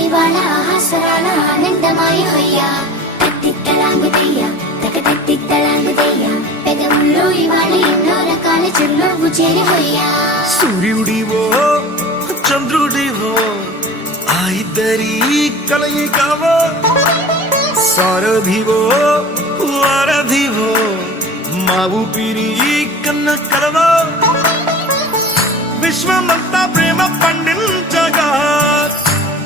ఇవాళ ఆహాసరాల ఆనందమాయ హొయ్యా తత్తిత్తలాంగుదయ్య తకతత్తిత్తలాంగుదయ్య పెదవుల్లో ఇవాళ ఎన్నో రకాల చిరునవ్వు చేరి హొయ్యా సూర్యుడివో చంద్రుడివో ఆ ఇద్దరి కలయికవో సారథివో వారధివో మా ఊపిరి కన్న కలవో విశ్వమంతా ప్రేమ పండించగా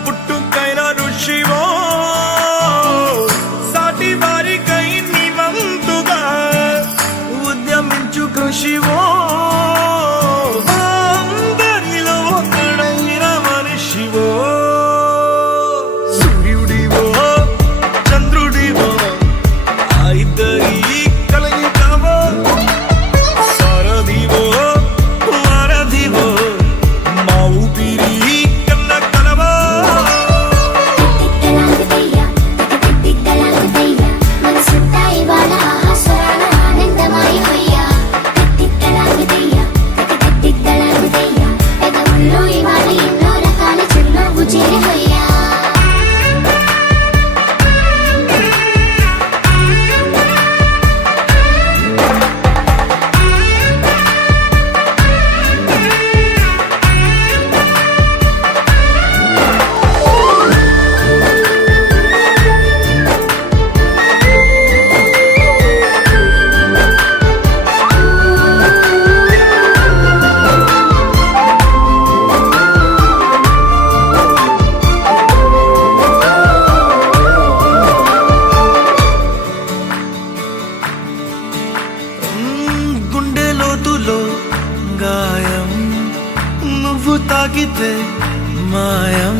పుట్టుకైన ఋషివో సాటి వారికై నివంతుగా ఉద్యమించు కృషివో అందరిలో ఒకడైన మనిషివో సూర్యుడివో చంద్రుడివో ఆ ఇద్దరి కలయికవో సారథివో వారధివో మా ఊపిరి కన్న కలవో తత్తిత్తలాంగుదయ్య తకతత్తిత్తలాంగుదయ్య మనసంతా ఇవాళ ఆహాసరాల ఆనందమాయ హొయ్యా తత్తిత్తలాంగుదయ్య తకతత్తిత్తలాంగుదయ్య పెదవుల్లో ఇవాళ ఎన్నో రకాల చిరునవ్వు చేరి హొయ్యా గుండె లోతులో గాయం నువ్వు తాకితే మాయం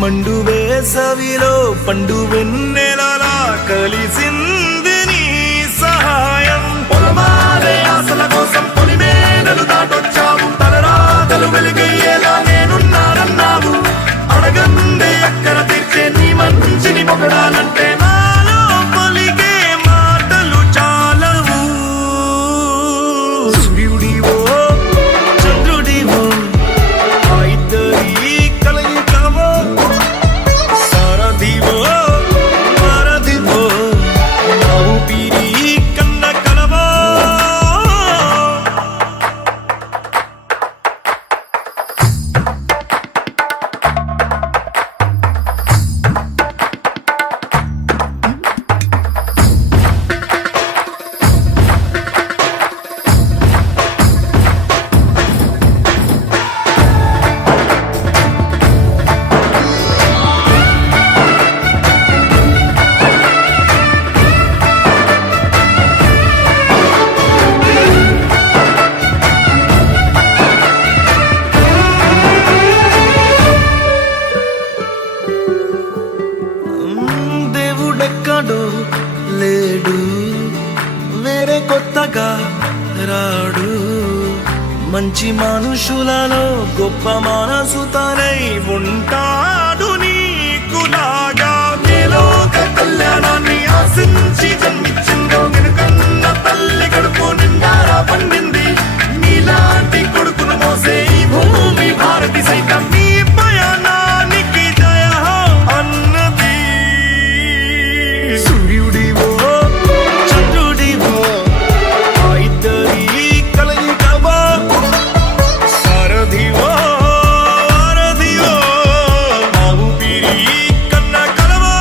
మండు వేసవిలో పండు వెన్నెలలా కలిసింది నీ సహాయం పొలమారే ఆశల కోసం పొలిమేనలు దాటొచ్చావు తలరాతలు వెలుగయ్యేలా నేనున్నానన్నావు అడగందే అక్కర తీర్చే నీ మంచిని పొగడాలంటే నాలో పలికే మాటలు చాలవు సూర్యుడివో చంద్రుడివో ఆ ఇద్దరి కలయికవో సారథివో వారధివో మా ఊపిరి కన్న కలవో దేవుడెక్కడో లేడు వేరే కొత్తగా రాడు మంచి మనుషులలో గొప్ప మనసు తనై ఉంటాడు నీకులాగా లోక కళ్యాణాన్ని ఆశించి జన్మించిందో వెనుకన్న తల్లి కడుపు నిండారా పండింది నీలాంటి కొడుకును మోసే ఈ భూమి భారతి సైతం నీ పయనానికి జయ అన్నది సూర్యుడివో చంద్రుడివో ఆ ఇద్దరి కలయికవో సారథివో వారధివో మా ఊపిరి కన్న కలవో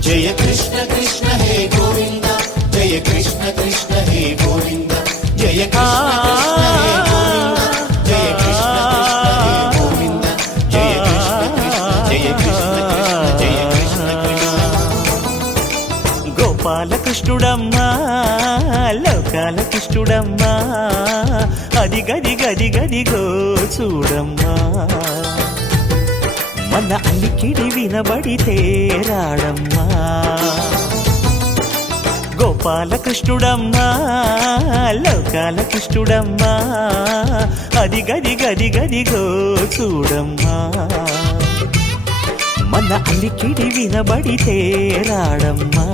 जय कृष्ण कृष्ण हे गोविंद जय कृष्ण कृष्ण हे गोविंद जय कृष्ण कृष्ण हे गोविंद जय कृष्ण कृष्ण हे गोविंद जय कृष्ण कृष्ण जय कृष्ण कृष्ण जय कृष्ण कृष्ण గోపాలకృష్ణుడమ్మా లోకాల కృష్ణుడమ్మా అది గది గది గదిగో చూడమ్మా మన అలికిడి వినబడితే రాడమ్మా గోపాలకృష్ణుడమ్మా లోకాల కృష్ణుడమ్మా అది గది గది గదిగో చూడమ్మా మన అలికిడి వినబడితే రాడమ్మా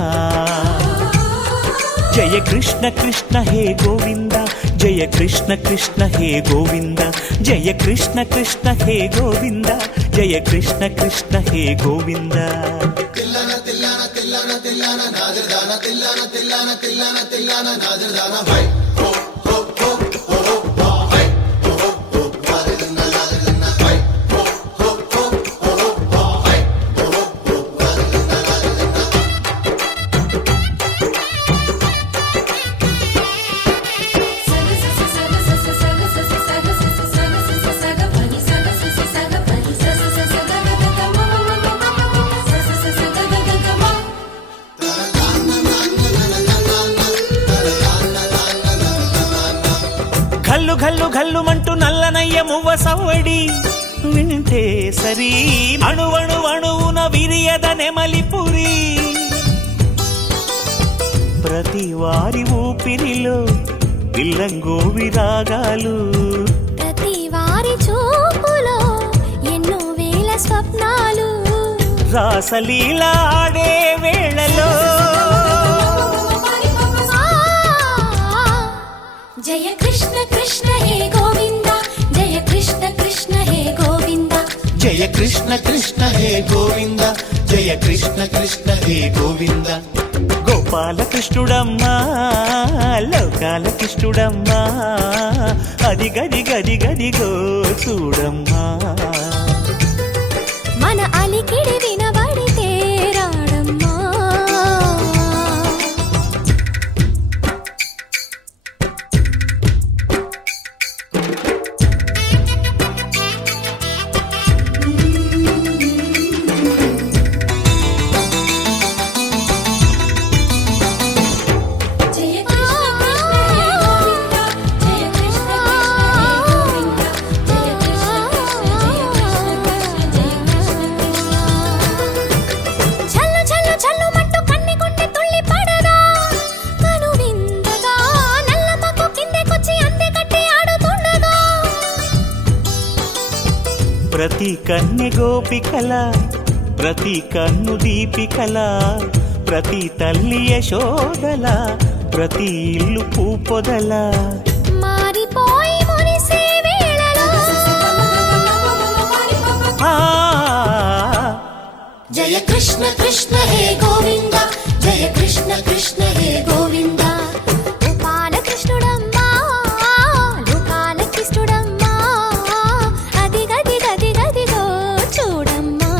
జయ కృష్ణ కృష్ణ హే గోవింద జయ కృష్ణ కృష్ణ హే గోవింద జయ కృష్ణ కృష్ణ హే గోవింద జయ కృష్ణ కృష్ణ హే గోవింద తిల్లన తిల్లన తిల్లన తిల్లన నాజర్దాన తిల్లన తిల్లన తిల్లన తిల్లన నాజర్దాన భై హో హో హో హో హో భై హో హో నాజర్దాన నాజర్దాన భై హో హో హో హో భై హో హో నాజర్దాన నాజర్దాన ఘల్లు ఘల్లు ఘల్లుమంటూ నల్లనయ్య మువ్వ సవ్వడి వింటే సరి అణువణు అణువున విరియద నెమలిపురి ప్రతి వారి ఊపిరిలో విల్లంగో విరాగాలు ప్రతి వారి చూపులో ఎన్నో వేల స్వప్నాలు రాసలీల ఆడే వేళలో జయ కృష్ణ కృష్ణ హే గోవింద జయ కృష్ణ కృష్ణ హే గోవింద జయ కృష్ణ కృష్ణ హే గోవింద జయ కృష్ణ కృష్ణ హే గోవింద గోపాలకృష్ణుడమ్మా లోకాల కృష్ణుడమ్మా అది గది గది గదిగో చూడమ్మా మన అలికిడి వినబడితే రాడమ్మా జయ కృష్ణ కృష్ణ హే గోవింద జయ కృష్ణ కృష్ణ హే గోవింద జయ కృష్ణ కృష్ణ జయ కృష్ణ కృష్ణ చల్లు చల్లు చల్లు మట్టు కన్ని కొట్టి తుళ్ళి పడగా కను విందగా నల్లమకు కిందకొచ్చి అందే కట్టి ఆడుతుండగా ప్రతి కన్నె గోపికల ప్రతి కన్ను దీపికల ప్రతి తల్లి యశోదల ప్రతి ఇల్లు పూపొదల మారిపోయి మురిసే వేళలో ఆ జయ కృష్ణ కృష్ణ హే గోవింద జయ కృష్ణ కృష్ణ హే గోవింద గోపాలకృష్ణుడమ్మా లోకాల కృష్ణుడమ్మా అది గది గది గదిగో చూడమ్మా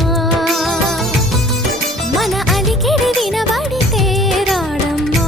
మన అలికిడి వినబడితే రాడమ్మా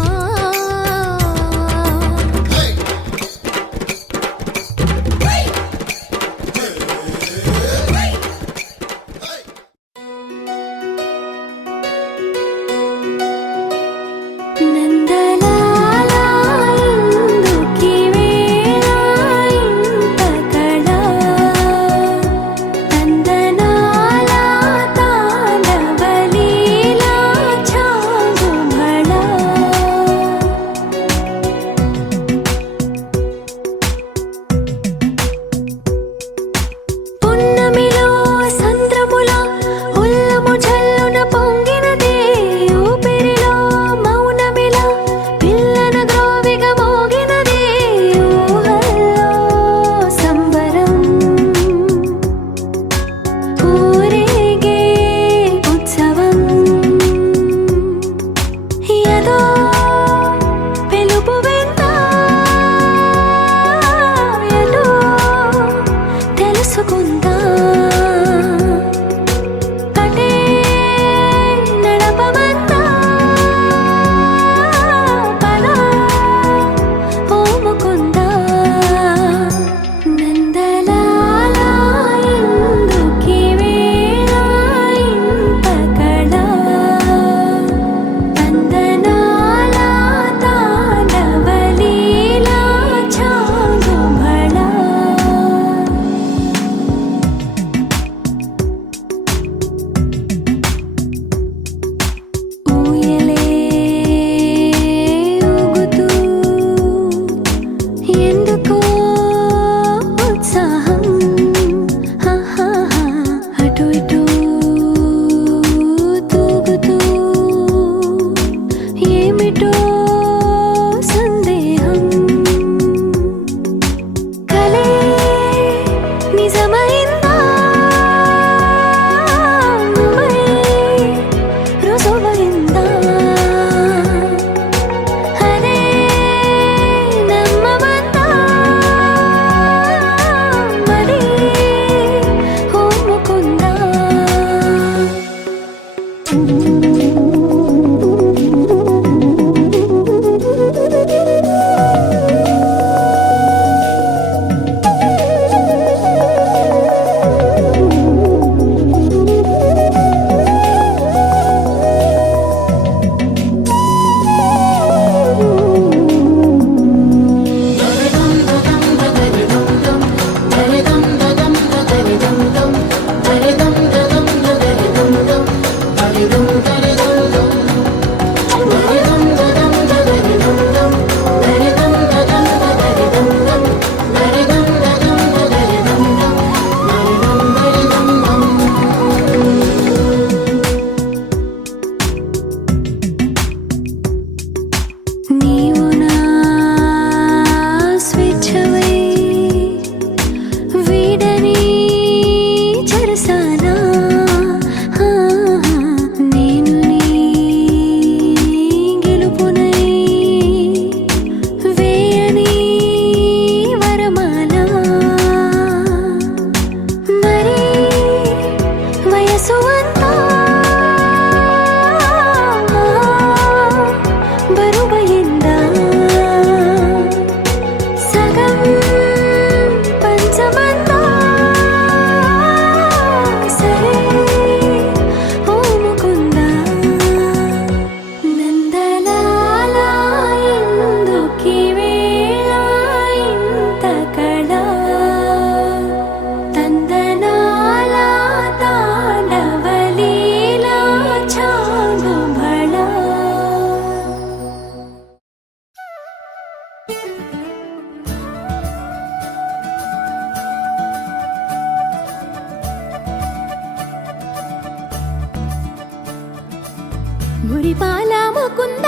మురిపాల ముకుంద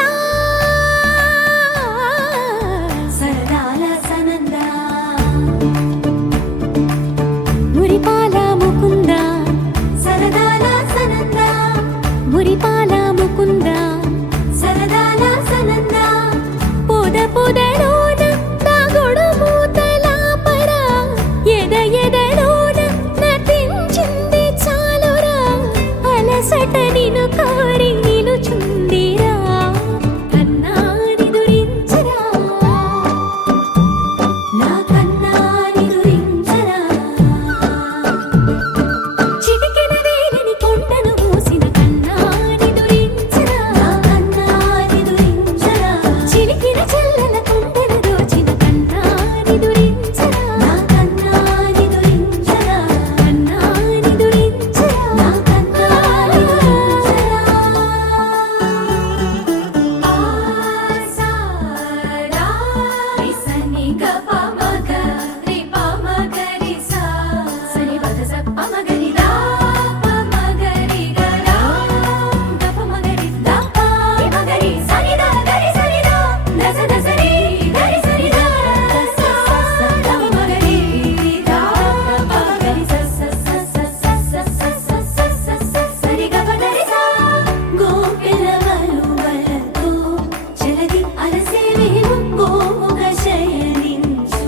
సరదాల సనంద మురిపాల ముకుంద సరదాల సనంద మురిపాల ముకుంద సరదాల సనంద పొద పొదలోన తాగుడు మూతల పర ఎద ఎదలోన నటించింది చాలురా అలసట నిను కోరి నిలుచుందిరా కన్నాని దురించరా నా కన్నాని దురించరా చిటికెన వేలిని కొండను మూసిన కన్నాని దురించరా నా కన్నాని దురించరా చిలికిన చల్లల కొండను దోచిన కన్నాని దురించరా నా కన్నాని దురించరా కన్నాని దురించరా నా కన్నాని దురించరా ఆసారా రిసని గప మగ రి ప మగ రి సా సని పద స ప మగ రి దా ప మగ రి గ రా గప మగ రి దా ప రి మగ రి సని దా గ రి సని దా దస దస రి ద రి సని దా స స స ద మగ రి దా ప మగ రి స స స స స స స స స స స సరి గ ప ద రి సా గోపిలవలు వలతో జలది అలసేవేవు గోముగ శయనించు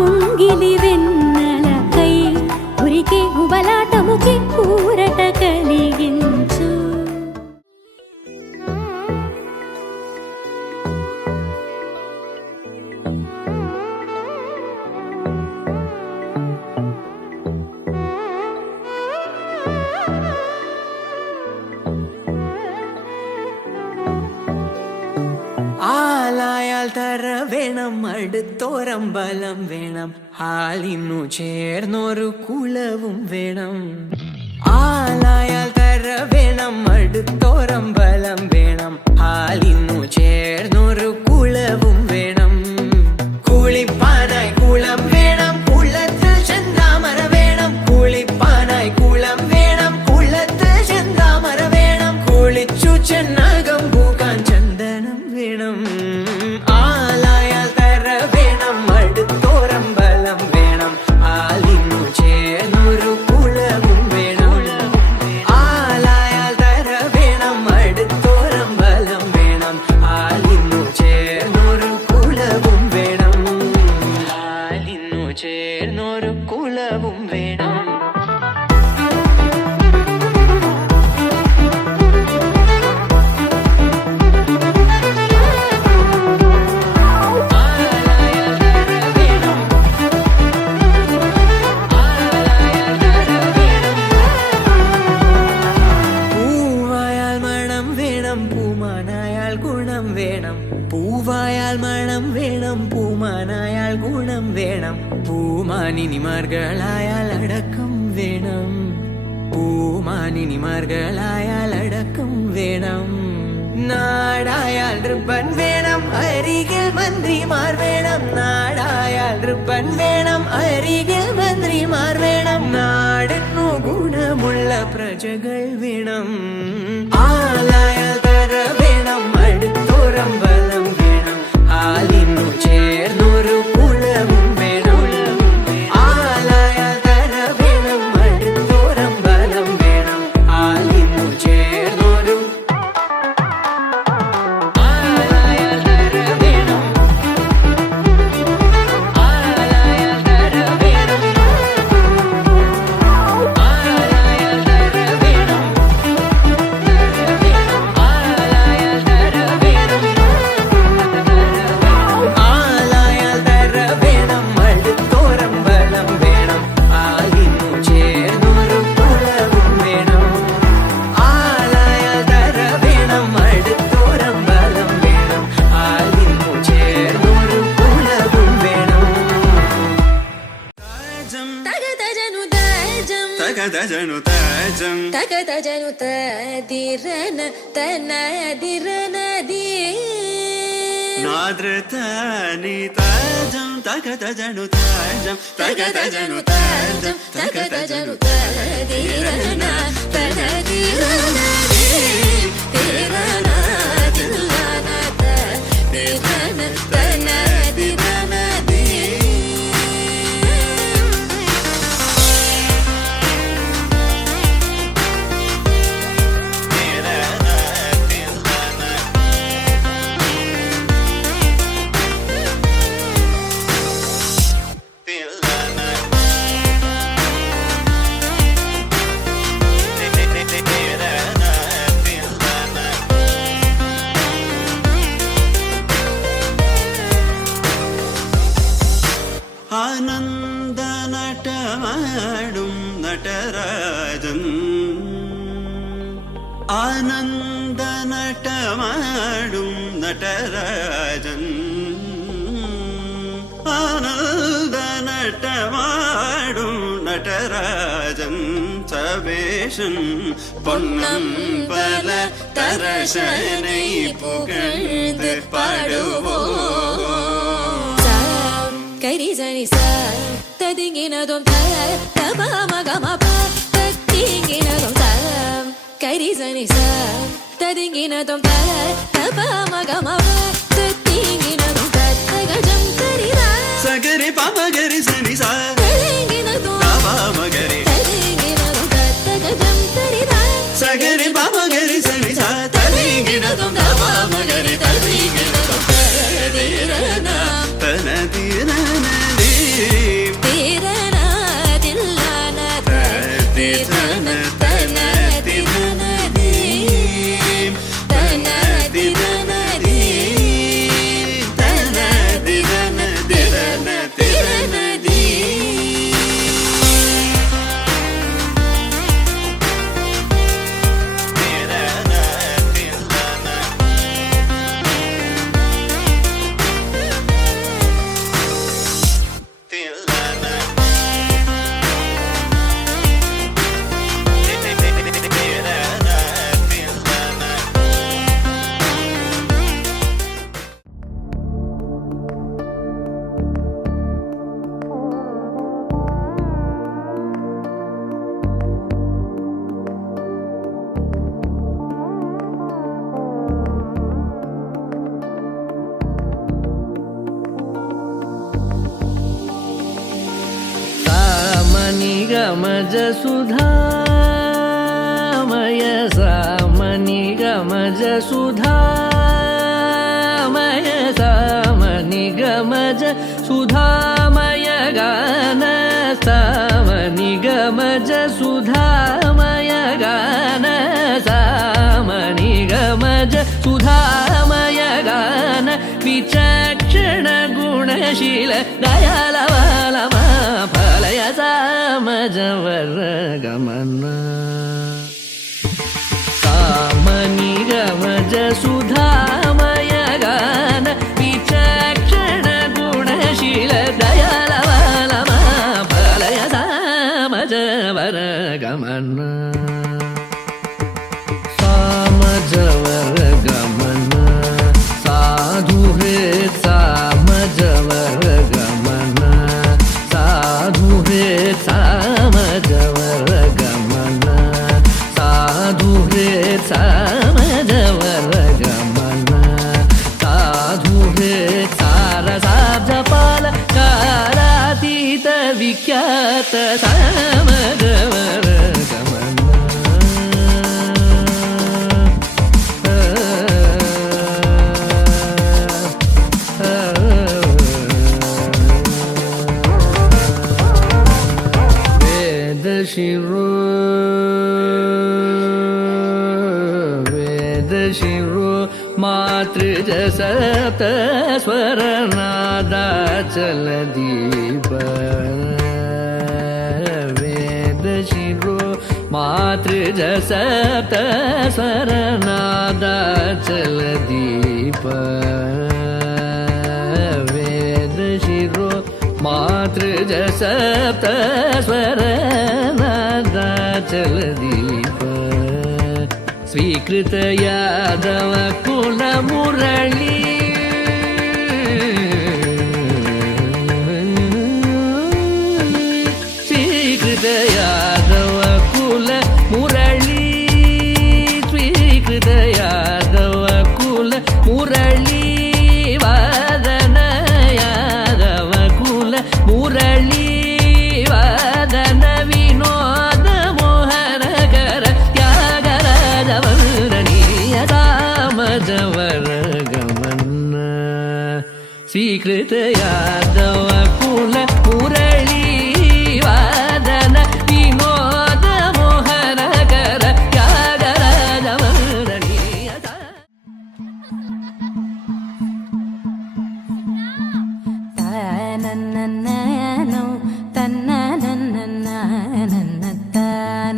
ఉంగిలి వెన్నెలకై ఉరికే ఉబలాటముకి ఊరట కలిగించు ആലായാൽ തര വേണം അടുത്തോരമ്പലം വേണം ആലിന്നു ചേർന്നൊരു കുളവും വേണം ആലായാൽ തര വേണം അടുത്തോരമ്പലം വേണം ആലിന്നു ചേർന്നൊരു കുളവും വേണം കുളിപ്പാനായി കുളം വേണം കുളത്തിൽ ചെന്താമര വേണം കുളിപ്പാനായി കുളം വേണം കുളത്തിൽ ചെന്താമര വേണം കുളിച്ചു ചെന്നകം പൂക്കാൻ ചന്ദനം വേണം ആലായാൽ തര വേണം അടുത്തോരമ്പലം വേണം ആലിന്നു ചേർന്നൊരു കുളവും വേണം ആലായാൽ തര വേണം അടുത്തോരമ്പലം വേണം ആലിന്നു ചേർന്നൊരു കുളവും വേണം ആലിന്നു ചേർന്നൊരു കുളവും വേണം പൂവായാൽ മണം വേണം പൂമാനായാൽ ഗുണം വേണം പൂവായാൽ മണം വേണം പൂമാനായാൽ ഗുണം വേണം പൂമാനിനിമാർകളായാൽ അടക്കം വേണം പൂമാനിനിമാർകളായാൽ അടക്കം വേണം നാടായാൽ നൃപ്പൻ വേണം അരികിൽ മന്ത്രിമാർ വേണം നാടായാൽ നൃപ്പൻ വേണം അരികിൽ മന്ത്രിമാർ വേണം നാടിനു ഗുണമുള്ള പ്രജകൾ വേണം ആലായാൽ തര വേണം അടുത്തോരമ്പലം വേണം ആലിന്നു ചേർന്നൊരു കുളവും വേണം ആലായാൽ തര വേണം അടുത്തോരമ്പലം വേണം ആലിന്നു ചേർന്നൊരു ആലായാൽ തര വേണം ആലായാൽ തര വേണം ആലായാൽ തര വേണം ആലായാൽ തര വേണം ആലായാൽ തര വേണം അടുത്തോരമ്പലം വേണം ആലിന്നു ചേർന്നൊരു കുളവും വേണം ആലായാൽ തര വേണം അടുത്തോരമ്പലം വേണം ആലിന്നു ചേർന്നൊരു കുളവും വേണം తగదజను దజం తగదజను తజం తగదజను తదిరన తనదిరనది నాద్రతని తజం తగదజను తజం తగదజను తజం తగదజను తదిరన తనదిరనది ಆನಂದ ನಟ ಮಾಡುಂ ನಟರಾಜನ್ ಆನಂದ ನಟ ಮಾಡುಂ ನಟರಾಜನ್ சபேஷன் பொன்னம்பல தரசனை புகழ்ந்து பாடுவோம். கரி சனி சார் ததிங்கினதும் தபமகமப தத்திங்கினதும் தரம் கரி சனி சார் ததிங்கினதும் தபமகமப தத்திங்கினதும் தத்தகஜம் கரிதா சகரி பமகரி சனி சார் ததிங்கினதும் தபமகரி ததிங்கினதும் தத்தகஜம் கரிதா சகரி பமகரி சனி சார் ததிங்கினதும் தபமகரி ததிங்கினதும் ததிரனா தனதிரனதி தீரனா தில்லான ததிரன தனதிரனதி தனதிரனதி தனதிரனதிரனதி गमज सुधामय सामनि गमज सुधामय सामनि गमज सुधामय गान सामनि गमज सुधामय गान सामनि गमज सुधामय गान विचक्षण गुणशील दयालवालमा फलय सामजवर गमन सामनि गमज सुधामय गान विचक्षण गुणशील दयालवालमा फलय सामजवर गमन सामजवर गमन साधु हृत् सामजवर गमन साधु हृत् सामजवर गमन साधु हृत् सामजवर गमन साधु हृत् सारसाब्जपाल कारातीत विख्यात सामजवर गमन वेद शिरो मातृज सप्त स्वर नादाचल दीप वेद शिरो मातृज सप्त स्वर नादाचल दीप वेद शिरो मातृज सप्त स्वर नादाचल दीप स्वीकृत यादव कुल मुरली स्वीकृत यादव कुल मुरली स्वीकृत यादव कुल मुरली वादन यादव कुल मुरली वादन विनोद मोहनकर त्यागराज वर्णनीय सामजवर गमन स्वीकृत यादव कुल मुरली वादन विनोद मोहनकर त्यागराज वर्णनीय తనననననో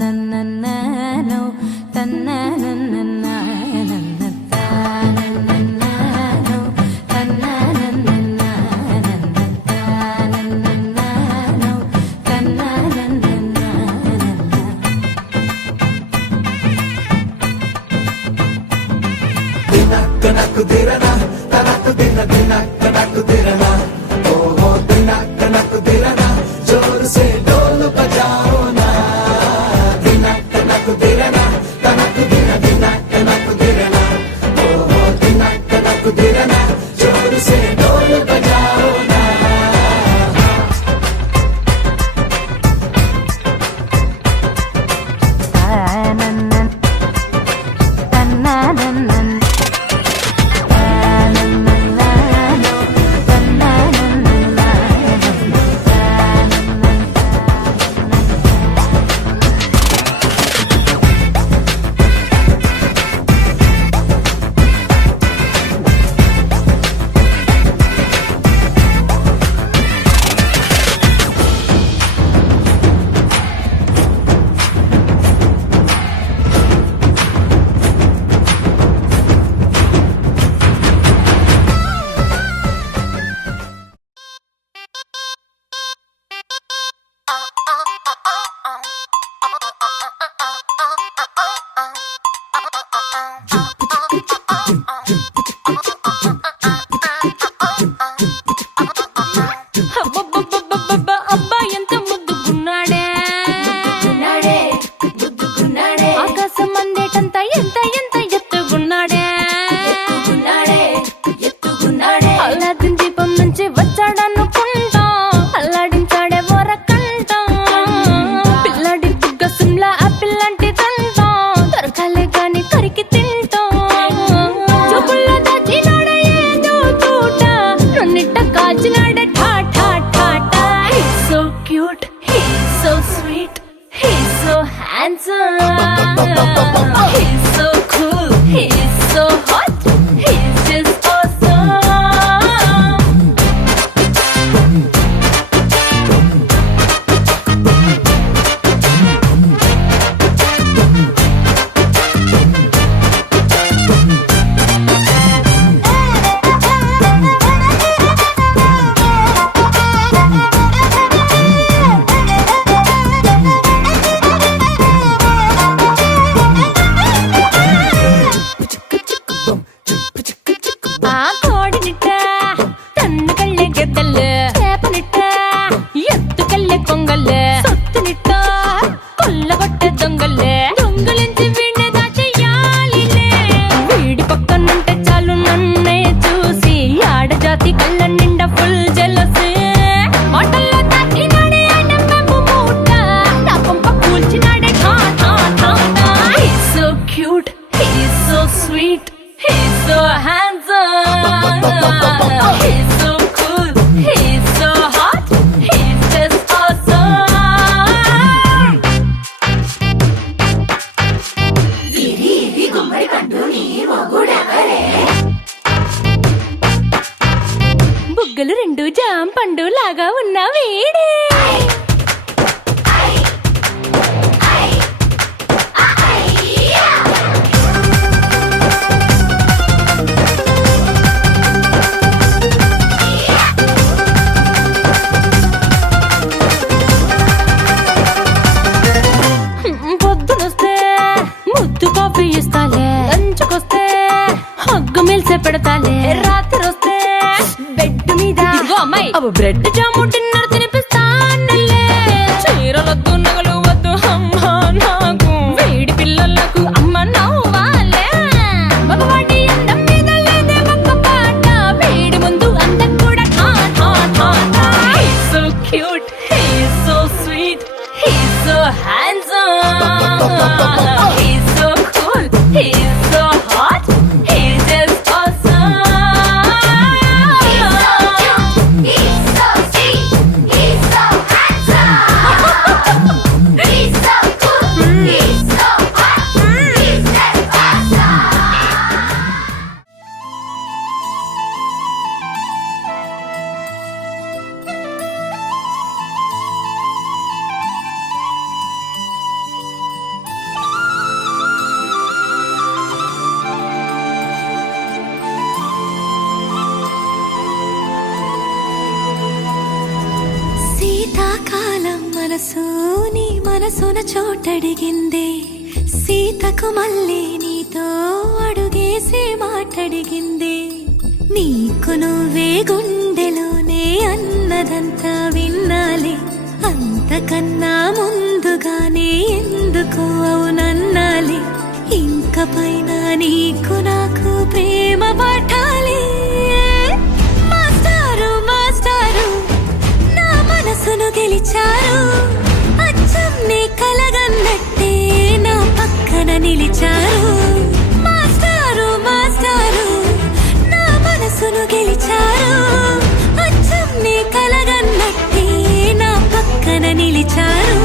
తన్నననననననననననో తన్ననన కనకు దిరనా తనకు దిన దిన కనకు దిరనా ఓ దిన కనకు దిరనా జోర్ సే ढोल बजाओ ना దిన కనకు దిరనా తనకు దిన దిన కనకు దిరనా ఓ దిన కనకు దిరనా జోర్ సే ढोल बजाओ ना అబ్బాయి ఎంత ముద్దుకున్నాడే ఆకాశం అందేటంత ఎంత ఎంత ఎత్తుకున్నాడే అల్లాదిన్ దీపం నుంచి వచ్చాడనుకుంటా అల్లాడించాడే ఓరకంట పిల్లాడి బుగ్గ సిమ్లా ఆపిల్ లాంటి తంట దొరకాలే గాని కరికి తింటా చూపుల్లో దాచినాడే ఏదో తూట నన్నిట్ట కాచినాడే ఠా ఠా ఠా ఠా He's so cute, he's so sweet, he's so handsome, he's so cool, he's so hot, he's just awesome. ఆ కోడినిట్ట తన్ను కళ్ళే గెద్దల్లు చేపనిట్ట ఎత్తుకల్లే కొంగల్లే సొత్తునిట్ట కొల్లగొట్టే దొంగల్లే దొంగలించి వీణ్ణి దాచెయ్యాలిలే వీడి పక్కనుంటే చాలు నన్నే చూసి ఆడజాతి కళ్ళ నిండా ఫుల్ జెలసీ మాటల్లో దాచినాడే ఆయన మెమ్ము మూట నా కొంప కూల్చినాడే ఠా ఠా ఠా ఠా He's so cute, he's so sweet, he's so handsome, he's so cool, he's so hot, he's just awesome. బుగ్గలు రెండు జామ పండు లాగా ఉన్న వీడే పొద్దునొస్తే ముద్దు కాఫీ ఇస్తాలే లంచుకొస్తే హగ్గు మిల్సే పెడతాలే రాత్రి వస్తే బెడ్ మీద అమ్మాయి బ్రెడ్ జాము డిన్నర్ తినిపిస్తానులే చీరలొద్దు నగలు వద్దు అమ్మా నాకు వేడి పిల్లలకు అమ్మ నవ్వాలే మగవాడి అందం మీద లేదే ఒక్క పాట వేడి ముందు అందం కూడా ఠా ఠా ఠా ఠా He's so cute, he's so sweet, he's so handsome, he's so cool, he's so hot, he's just awesome. He's so cute, he's so sweet, he's so handsome, he's so cool, he's so hot, he's just awesome. శీతాకాలం మనసు నీ మనసున చోటడిగిందే సీతకు మళ్ళీ నీతో అడుగేసే మాటడి రేగింది నీకు నువ్వే గుండెలోనే అన్నదంతా విన్నాలి అంతకన్నా ముందుగానే ఎందుకు అవునన్నాలి ఇంక పైన నీకు నాకు ప్రేమ పట్టాలి మాస్టారు మాస్టారు నా మనసును గెలిచారు అచ్చం నీ కలగన్నట్టే నా పక్కన నిలిచారు మాస్టారు మాస్టారు నా మనసును గెలిచారు అచ్చం నీ కలగన్నట్టే నా పక్కన నిలిచారు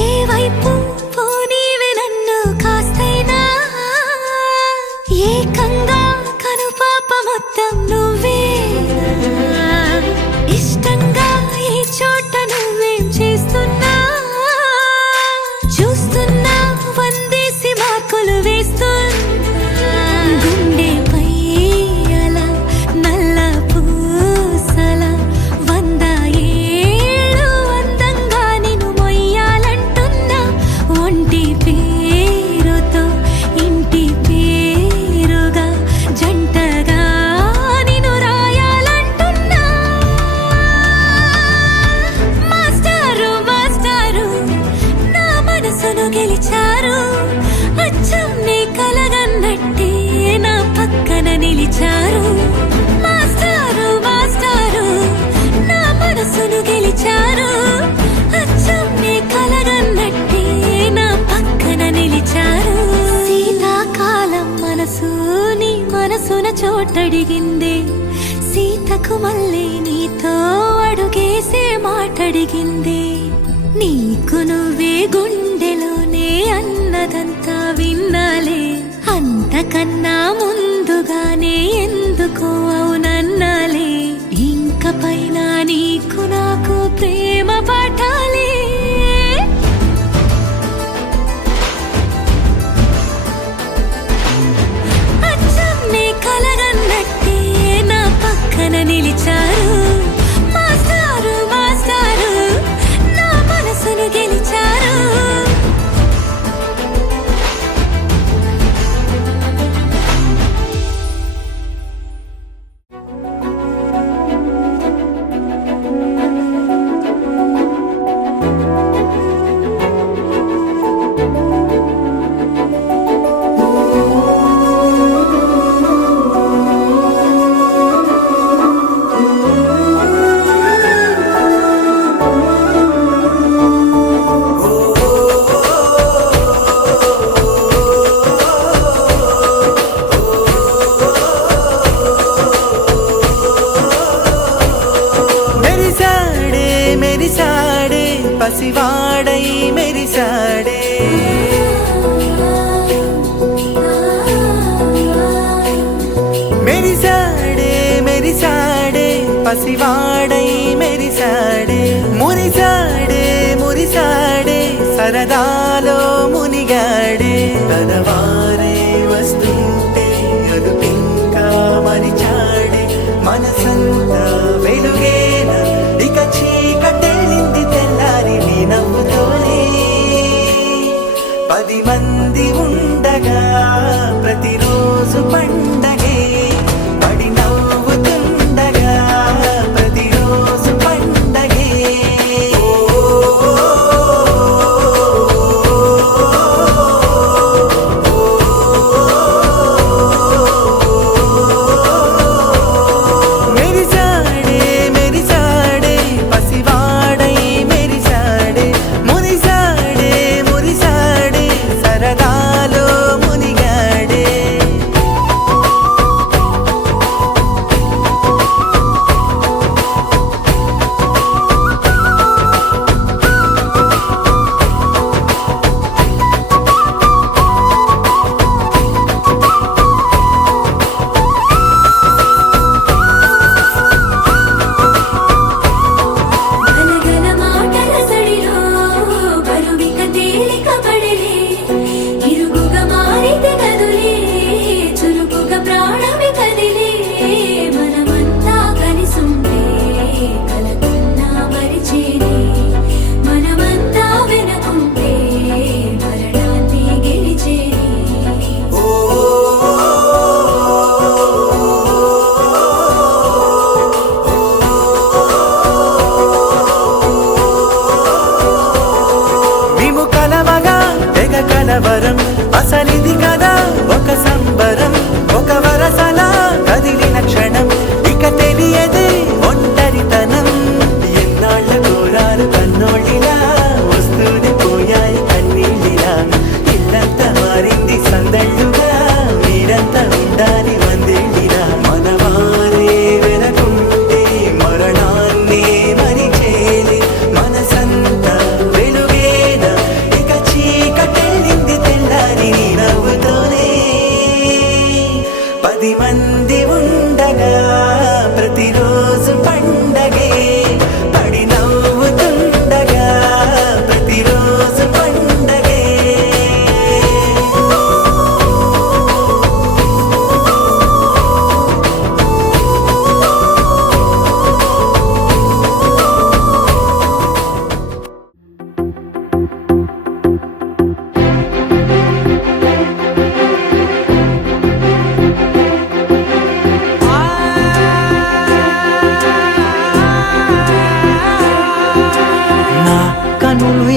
ఏ వైపు పోనీవి నన్ను కాస్తైనా ఏకంగా కనుపాప మొత్తం నువ్వే ఇష్టంగా ఈ చోట నువ్వేం చేస్తున్నా చూస్తున్నా వందేసి మార్కులు వేస్తున్నా గుండెపై అలా నల్ల పూసల 100 ఏళ్ళు అందంగా నిన్ను మొయ్యాలంటున్నా ఒంటి పేరుతో ఇంటి పేరుగా జంటగా నిన్ను రాయాలంటున్నా మాస్టారు మాస్టారు నా మనసును గెలిచారు అచ్చం నీ కలగన్నట్టే నా పక్కన నిలిచారు మాస్టారు మాస్టారు నా మనసును గెలిచారు అచ్చం నీ కలగన్నట్టే నా పక్కన నిలిచారు శీతాకాలం మనసు నీ మనసున చోటడిగింది సీతకు మళ్ళీ నీతో అడుగేసే మాటడిగింది నీకు నువ్వే గుండెలోనే అన్నదంతా విన్నాలే అంతకన్నా ముందుగానే ఎందుకు అవునన్నాలే ఇంక పైన నీకు నాకు ప్రేమ పట్టాలి అచ్చం నీ కలగన్నట్టే నా పక్కన నిలిచారు మాస్టారు మాస్టారు నా మనసును గెలిచారు మెరిసాడే పసివాడై మెరిసాడే మెరిసాడే మెరిసాడే పసివాడై మెరిసాడే మురిసాడే మురిసాడే సరదాలో మునిగాడే తనవారే వస్తుంటే అదుపింకా మరిచాడే మనసంతా వెలుగేన ఇక చీకటెళ్ళింది తెల్లారి నీ నవ్వుతోనే 10 మంది ఉండగా ప్రతిరోజు పండగే పడి నవ్వుతుండగా ప్రతిరోజు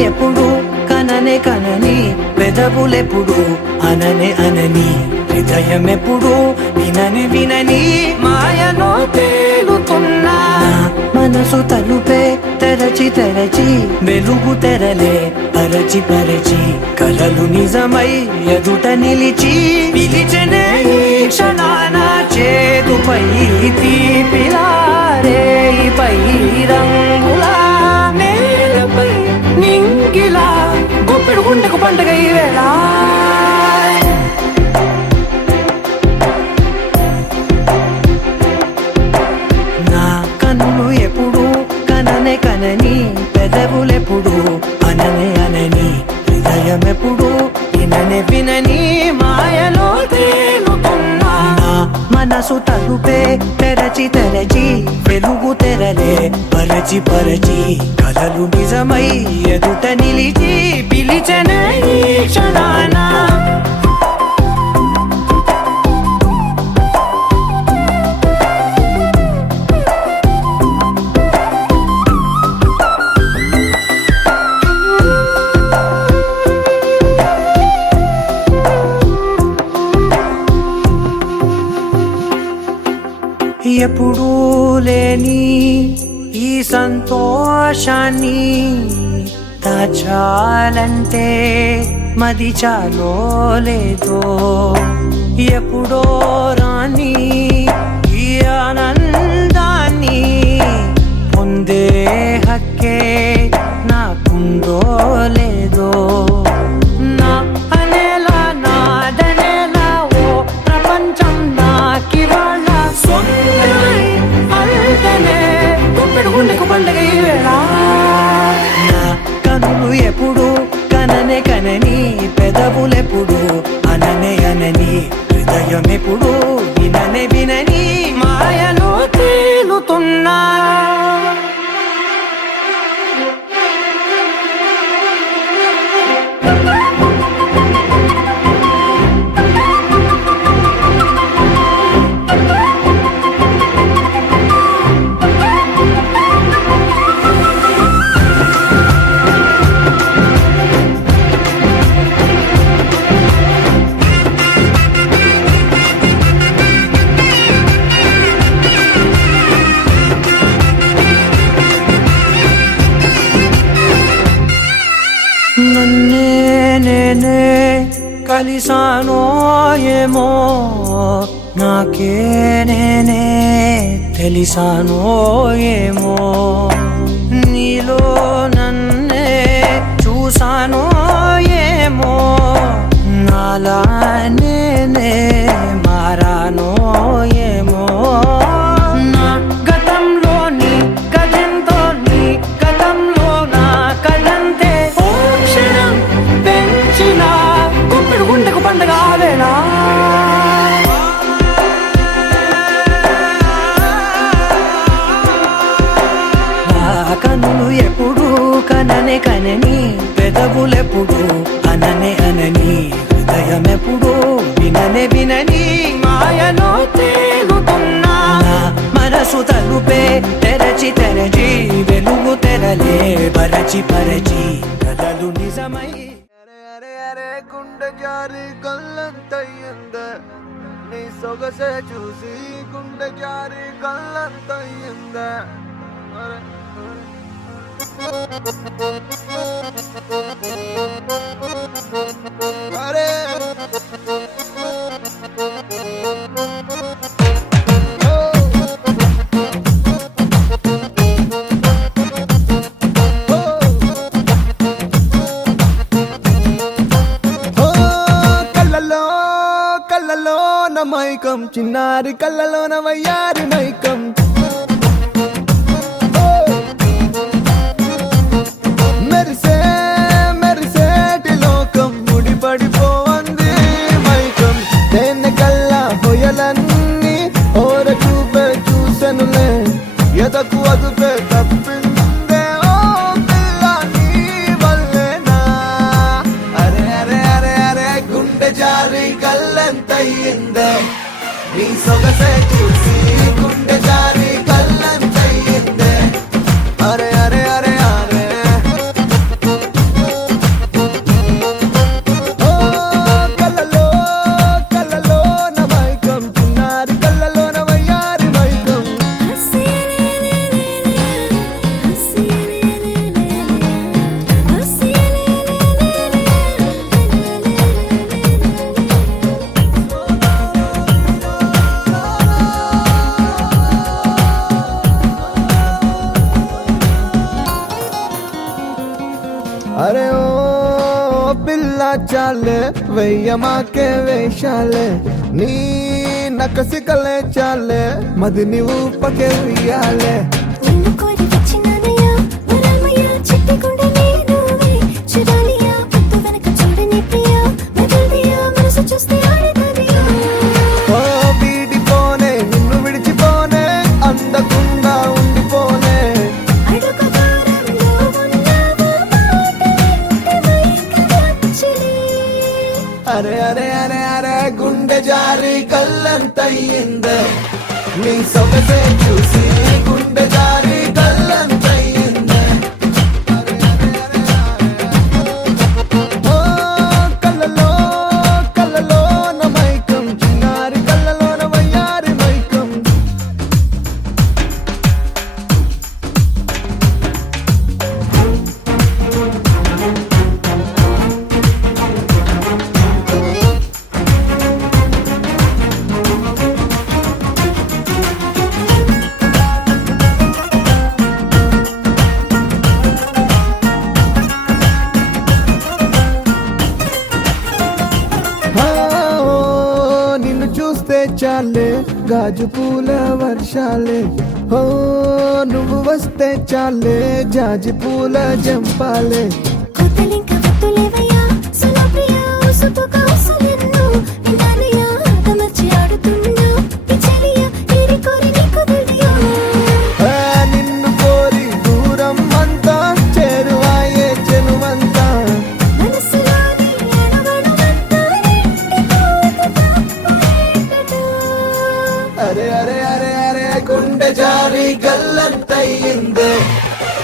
ఎప్పుడు కననే కనని పెదవులెప్పుడు అననే అనని హృదయం ఎప్పుడు వినని వినని మాయలో తేలుతున్నా మనసు తలుపే తెరచి తెరచి వెలుగు తెరలే పరచి పరచి కలలు నిజమై ఎదుట నిలిచి పిలిచెనే ఈ క్షణాన చేదుపై తీపిలారేపై రంగులా నేలపై నింగిలా గుప్పెడు గుండెకు పండుగ ఈ వేళ నా కన్నులు ఎప్పుడు కననే కనని పెదవులెప్పుడు అననే అనని హృదయం ఎప్పుడు విననే వినని మాయలో తేలుతున్నా నా మనసు తలుపే తెరచి తెరచి వెలుగు తెరలే పరచి పరచి కలలు నిజమై ఎదుట నిలిచి పిలిచెనే ఈ క్షణాన ఎప్పుడూ లేని ఈ సంతోషాన్ని దాచాలంటే మది చాలో లేదో ఎప్పుడో రాని ఈ ఆనందాన్ని పొందే హక్కే నాకుందో లేదో నా అనేలా నాదనేలా ఓ ప్రపంచం నాకివాళ్ళ సొంతమై అల్దనే గుప్పెడు గుండెకు పండుగ ఈ వేళ నా కనులు ఎప్పుడు కననే కనని పెదవులెప్పుడు అననే అనని హృదయం ఎప్పుడు విననే వినని మాయలో తేలుతున్నా నన్నే నేనే కలిసానో ఏమో నాకే నేనే తెలిసానో ఏమో నీలో నన్నే చూసానో ఏమో నాలా నేనే మారానో ఏమో నా గతంలోని గతంతో నీ గతంలో నా కదంతే ఓ క్షణం పెంచిన గుప్పెడు గుండెకు పండుగ వేళ కన్నులు ఎప్పుడు కననే కనని పెదవులెప్పుడు అననే అనని హృదయం ఎప్పుడు విననే వినని మాయలో తేలుతున్నా నా మనసు తలుపే తెరచి తెరచి వెలుగు తెరలే పరచి పరచి కలలు నిజమై అరే అరే గుండె జారి కళ్ళంతయ్యింద నీ సొగసే చూసి గుండె జారి కళ్ళంతయ్యింద అరే కళ్ళలో నా మైకం చిన్నారి కళ్ళలో నా వయ్యారి మైకం మెరిసే మెరిసేటి లోకం ముడిపడిపోంది మైకం దేన్ని కల్లా హొయలన్నీ ఓర చూపే చూసెనులే ఎదకు అదుపే తప్పిందే ఓ పిల్ల నీ వల్లేనా అరే అరే అరే అరే గుండె జారి కళ్ళంతయ్యిందే నీ సొగసే చూసి గుండె జారి చాలే వెయ్యమాకే వేషాలే నీ నకసికలే చాలే మది నీవు పకే వెయ్యాలే నిన్ను కోరి వచ్చినానయ్యా వరామయ్య చిట్టి గుండె నీనువే చూడాలియా పట్టు వెనక చూడని ప్రియా మెదల్దియా మనసు చూస్తే ఆడతదియా ఓ వీడిపోనే నిన్ను విడిచిపోనే అందకుండా ఉండిపోనే అడుగు దూరంలో ఉన్నావు మాట వింటే మైకలొచ్చిలే అరే అరే అరే అరే గుండె జారి కళ్ళంతయ్యిందే నీ సొగసే చూసి గుండె జారి కళ్ళంతయ్యిందే ఓ కళ్ళలో కళ్ళలో మైకం చిన్నారి కళ్ళలోన వయ్యారి మైకం నిన్ను చూస్తే చాలే గాజు పూల వర్షాలే ఓ నువ్వు వస్తే చాలే జాజి పూల జంపాలే కొత్తలింక వత్తులేవయ్యా సులో ప్రియా ఉసుపుగా ఉసులెన్నో వినాలయ్యా ఆటమర్చి ఆడుతున్నా పిచ్చలియా ఏరి కోరి నీకు దివ్యా ఆ, నిన్ను కోరి దూరం అంతా చేరువాయే చెనువంతా మనసులోని అణువణువంతా నిండిపోక తప్పేటటా అరే అరే అరే అరే గుండె జారి గల్లంతయ్యిందే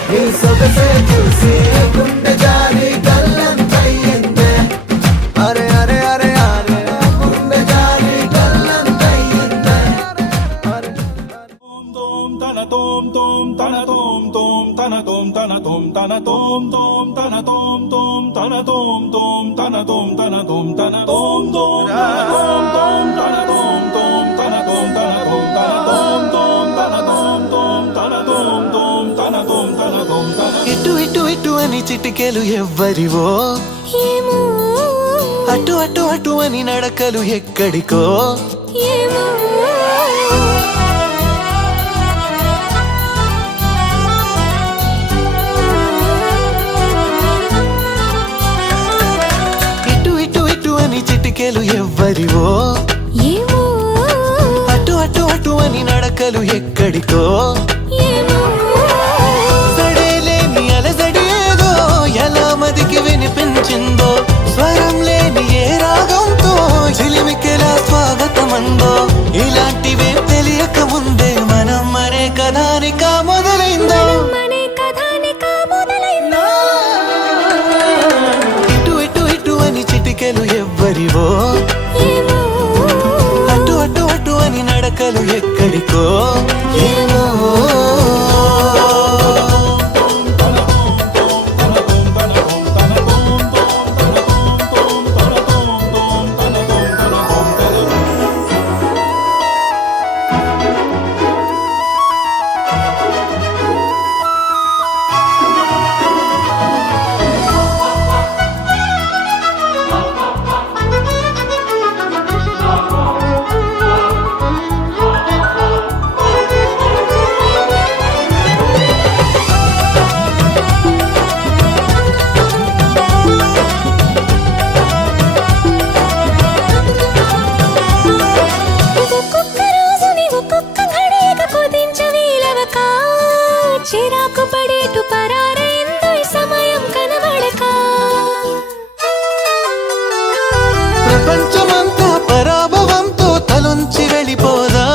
నీ సొగసే చూసి గుండె జారి గల్లంతయ్యిందే అరే అరే అరే అరే గుండె జారి గల్లంతయ్యిందే అరే Tom tana tom tom tana tom tom tana tom tana tom tana tom tom tana tom tom tana tom tom tana tom tana tom tana tom tom tana tom tom tana tom tom tana tom tana tom tana tom tom tana tom tom tana tom tom tana tom tana tom tana ఇటు ఇటు ఇటు అని చిటికెలు ఎవ్వరివో ఏమో అటు అటు అటు అని నడకలు ఎక్కడికో ఏమో ఇటు ఇటు ఇటు అని చిటికెలు ఎవ్వరివో ఏమో అటు అటు అటు అని నడకలు ఎక్కడికో ఏమో సడేలేని అలజడి ఏదో ఎలా మదికి వినిపించిందో స్వరం లేని ఏ రాగంతో చిలిమికెలా స్వాగతమందో ఇలాంటివే తెలియక ముందే మనం మరే కథానిక మొదలైందో మనే కథానిక మొదలైందో ఇటు ఇటు ఇటు అని చిటికెలు ఎవ్వరివో ఏమో అటు అటు అటు అని నడకలు ఎక్కడికో ఏమో ఒక్కొక్క రోజుని ఒక్కొక్క ఘడియగా కుదించవీలవక చిరాకు పడేటు పరారైందో ఈ సమయం కనబడక ప్రపంచమంతా పరాభవంతో తలొంచి వెళ్ళిపోదా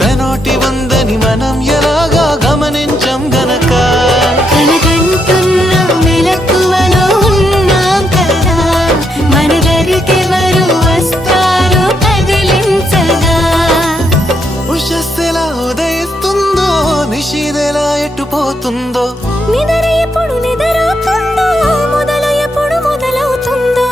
తనోటి ఉందని మనం ఎలాగా గమనించం గనక కలగంటున్న మెలకువలో ఉన్నాం కదా మన దరికెవరు వస్తారో కదిలించగా ఉషస్సెలా ఉదయిస్తుందో నిషీదెలా ఎట్టుపోతుందో నిద్ర ఎప్పుడు నిద్రవుతుందో మొదలు ఎప్పుడు మొదలవుతుందో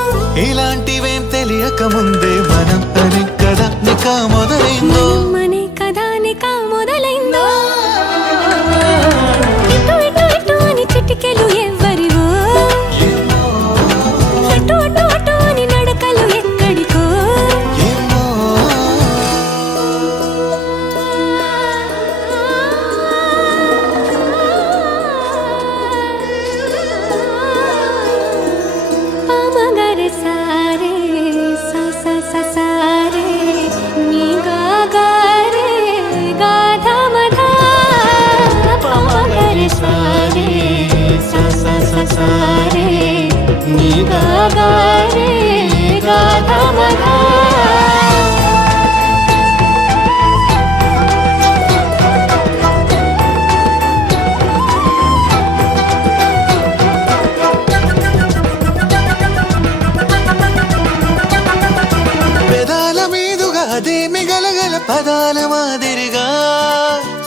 ఇలాంటివేం తెలియక ముందే మనం అని కదా నిక మొదలైందో మనే కథానిక మొదలైందో ఇటు ఇటు ఇటు అని చిటికెలు ఎవ్వరివో అటు అటు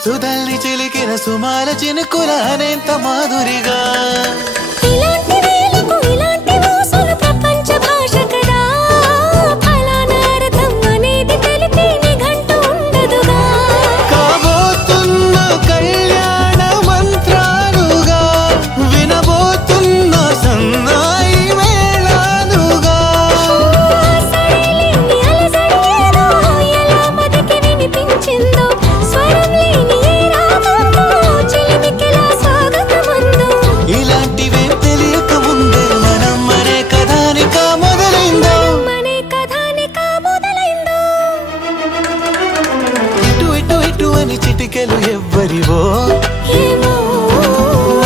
సుధల్ని చిలికిన సుమాల చినుకుల అనేంత మాధురిగా ఇలాంటి వేలకు ఇలాంటి ఊసులు ప్రపంచ భాష కదా ఫలానా అర్థం అనేది తెలిపే నిఘంటు ఉండదుగా కాబోతున్న కళ్యాణ మంత్రాలుగా వినబోతున్న సన్నాయి మేళాలుగా సరేలేని అలసడేదో ఎలా మదికి వినిపించిందో స్వరం లేని ఏ రాగంతో చిలిమికిలా స్వాగతమందో ఇలాంటివే తెలియక ముందే మనం మరే కథానిక మొదలైందో మనే కథానిక మొదలైందో ఇటు ఇటు ఇటు అని చిటికెలు ఎవ్వరివో ఏమో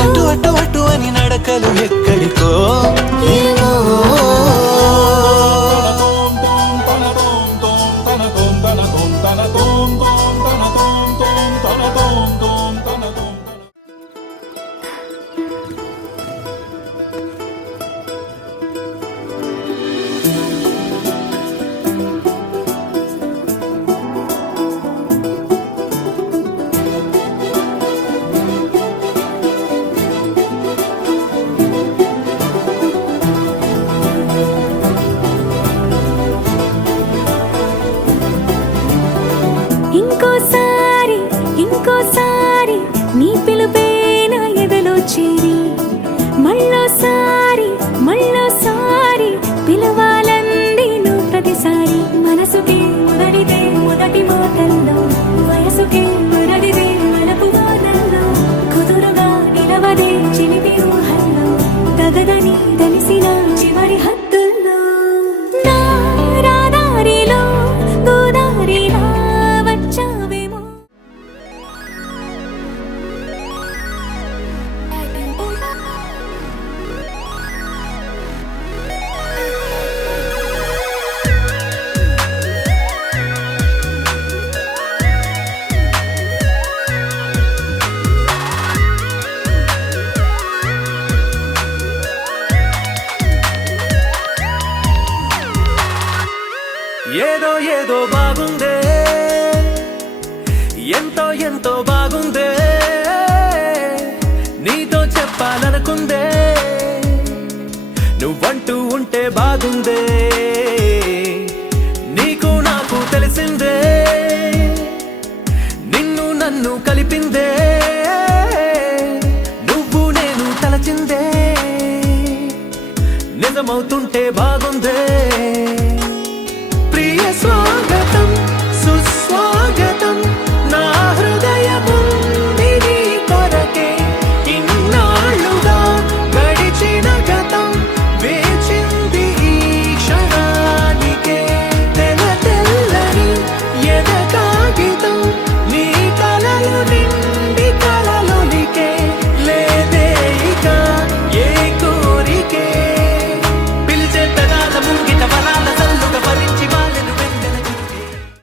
అటు అటు అటు అని నడకలు ఎక్కడికో ఏమో ఇంకోసారి ఇంకోసారి నీ పిలుపే నా ఎదలో చేరి మళ్ళోసారి మళ్ళోసారి పిలవాలంది నువ్వు ప్రతిసారి మనసుకి మొదటిదే మొదటి మాటల్లో వయసుకి మొదటిదే మనపు వాదల్లో కుదురుగా నిలవదే చిలిపి ఊహల్లో గగదని తెలిసిన చివరి హద్దుల్లో నా రాదారిలో గోదారిలా వచ్చావేమో ఏదో ఏదో బాగుందే ఎంతో ఎంతో బాగుందే నీతో చెప్పాలనుకుందే నువ్వంటూ ఉంటే బాగుందే నీకు నాకు తెలిసిందే నిన్ను నన్ను కలిపిందే నువ్వు నేను తలచిందే నిజమవుతుంటే బాగుంది